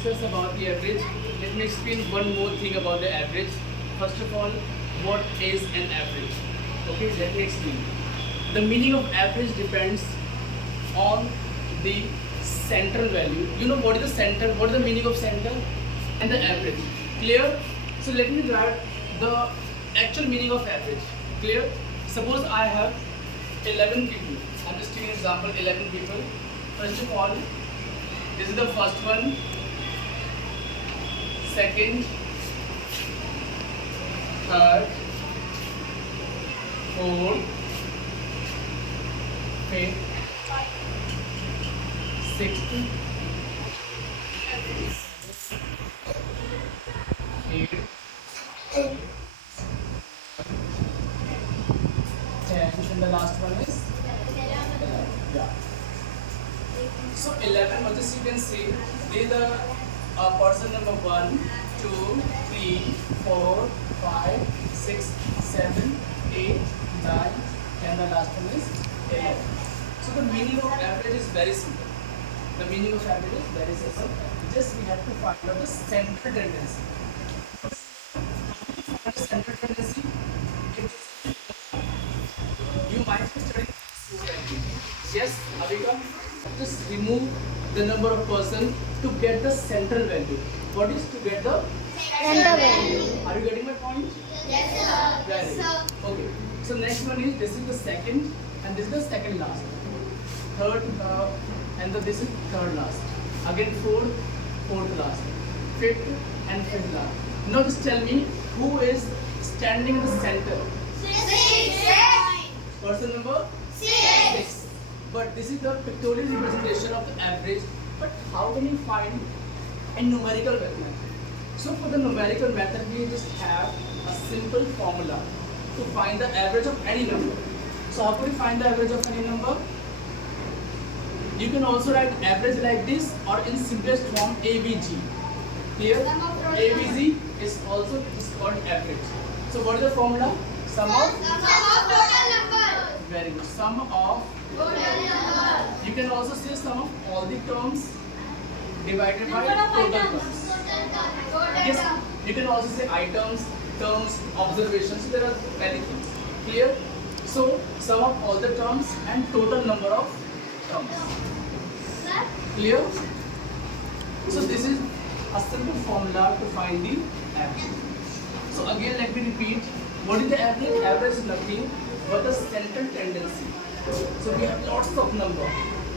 discuss about the average, let me explain one more thing about the average. First of all, what is an average? Okay, let me explain. The meaning of average depends on the central value. You know what is the center? What is the meaning of center? And the average. Clear? So let me write the actual meaning of average. Clear? Suppose I have 11 people. I'm just taking an example, 11 people. First of all, this is the first one, second, third, fourth, fifth, sixth, eighth, 10th, and the last one is yeah. So 11, or just you can see, these are person number 1, 2, 3, 4, 5, 6, 7, 8, 9, and the last one is 11. So the meaning of average is very simple. The meaning of average is very simple. Just we have to find out the central tendency. The central tendency, you might be studying. Yes, Avika, just remove the number of person to get the central value. What is to get the Center value. Are you getting my point? Yes, sir. Very good. Okay. So next one is, this is the second and this is the second last. Third and this is third last. Again fourth, fourth last. Fifth and fifth last. Now just tell me who is standing in the center. Person number 6. But this is the pictorial representation of the average. But how can you find a numerical method? So for the numerical method, we just have a simple formula to find the average of any number. So how can we find the average of any number? You can also write average like this, or in simplest form AVG. Here, AVG is also called average. So what is the formula? Sum of total number. very good. Sum of Total number. you can also say sum of all the terms divided by total terms. Yes, you can also say items, terms, observations. There are many things. Clear? So sum of all the terms and total number of terms. Clear? So this is a simple formula to find the average. So again, let me repeat. What is the average? Average is nothing but the central tendency. So we have lots of numbers,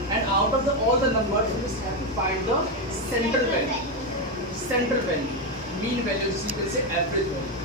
and out of all the numbers, we just have to find the central value. Central value, mean value, so you can say average value.